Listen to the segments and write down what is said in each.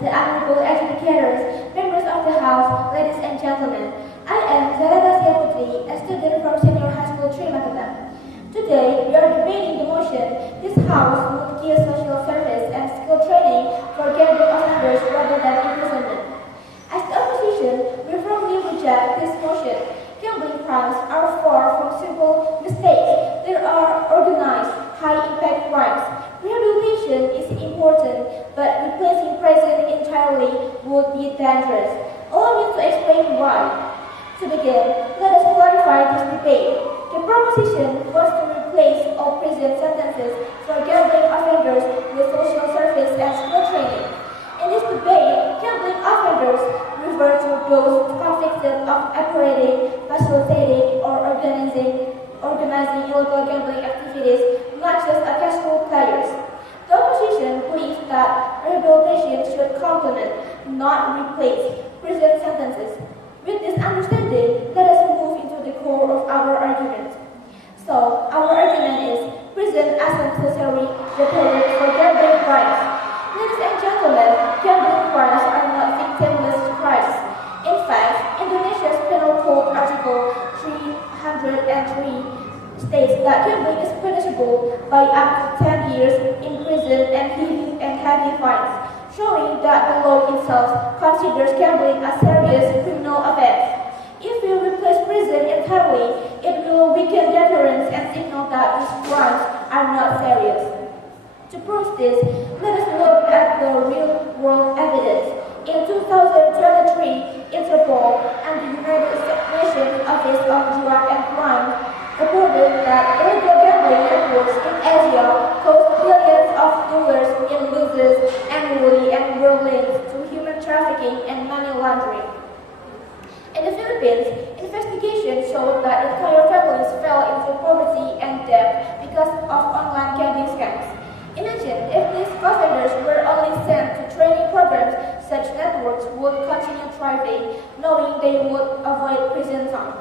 the honorable educators, members of the House, ladies and gentlemen. I am Zahra Putri, a student from Senior High School 3 Makassar. Today, we are debating the motion, this House would give social service and skill training for gambling offenders rather than imprisonment. As the opposition, we firmly reject this motion. Gambling crimes are far from simple mistakes. They are organized, high-impact crimes. Rehabilitation is important, but replacing prison entirely would be dangerous. Allow me to explain why. To begin, let us clarify this debate. The proposition was to replace all prison sentences for gambling offenders with social service and skill training. In this debate, gambling offenders refer to those convicted of operating, facilitating, or organizing illegal gambling activities, not just casual players. The opposition believes that rehabilitation should complement, not replace, prison sentences. With this understanding, let us move into the core of our argument. So, our argument is prison as necessary deterrent for gambling crimes. Ladies and gentlemen, gambling crimes are not victimless crimes. In fact, Indonesia's Penal Code Article 303 states that gambling is punishable by up to 10 years in prison and heavy fines, showing that the law itself considers gambling a serious criminal offense. If we replace prison entirely, it will weaken deterrence and signal that these crimes are not serious. To prove this, let us look at the real-world evidence. In 2023, Interpol and the United Nations Office on Drug and Crime reported that illegal gambling networks in Asia cost billions of dollars in losses annually and were linked to human trafficking and money laundering. In the Philippines, investigations showed that entire families fell into poverty and debt because of online gambling scams. Imagine if these offenders were only sent to training programs, such networks would continue thriving, knowing they would avoid prison time.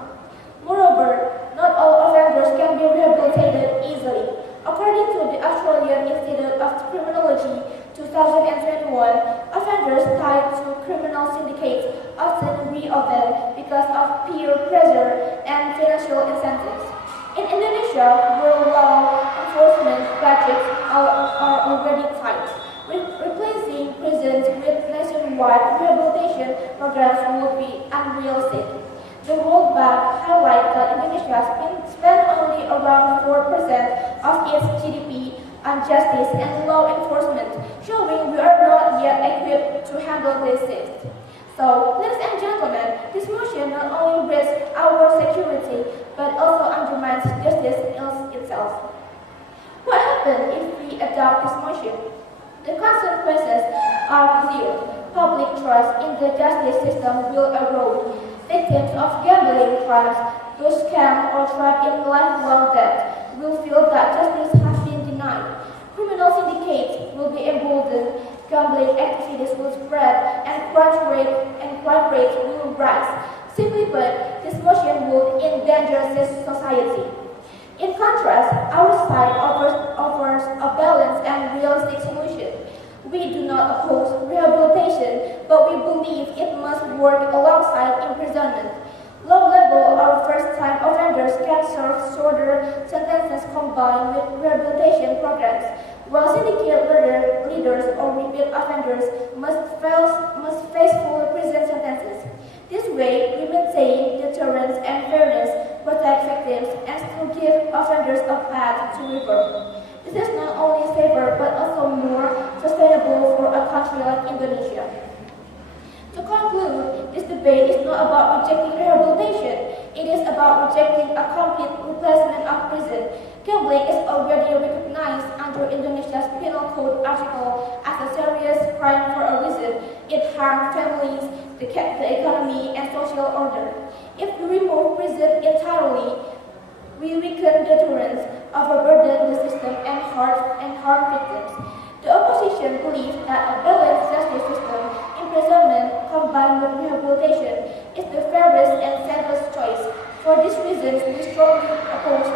Moreover, not all offenders can be rehabilitated easily. According to the Australian Institute of Criminology 2021, offenders tied to criminal syndicates often reoffend because of peer pressure and financial incentives. In Indonesia, where law enforcement budgets are already tight, replacing prisons with nationwide rehabilitation programs would be unrealistic. The World Bank highlights that Indonesia spends only around 4% of its GDP on justice and law enforcement, showing we are not yet equipped to handle this shift. So, ladies and gentlemen, this motion not only risks our security, but also undermines justice itself. What happens if we adopt this motion? The consequences are clear. Public trust in the justice system will erode. Victims of gambling crimes, those scammed or trapped in lifelong debt, will feel that justice has been denied. Criminal syndicates will be emboldened, gambling activities will spread, and crime rates will rise. Simply put, this motion would endanger this society. In contrast, our side offers a balanced and realistic solution. We do not oppose rehabilitation, but we believe it must work alongside imprisonment. Low-level or first-time offenders can serve shorter sentences combined with rehabilitation programs, while syndicate leaders or repeat offenders must face full prison sentences. This way, we maintain deterrence and fairness, protect victims, and still give offenders a path to reform. This is not only safer, but also more sustainable for a country like Indonesia. To conclude, this debate is not about rejecting rehabilitation. It is about rejecting a complete replacement of prison. Gambling is already recognized under Indonesia's Penal Code article as a serious crime for a reason. It harms families, the economy, and social order. If we remove prison entirely, we weaken deterrence, overburden the system, and harm victims. The opposition believes that a balanced justice system, imprisonment combined with rehabilitation, is the fairest and safest choice. For these reasons, we strongly oppose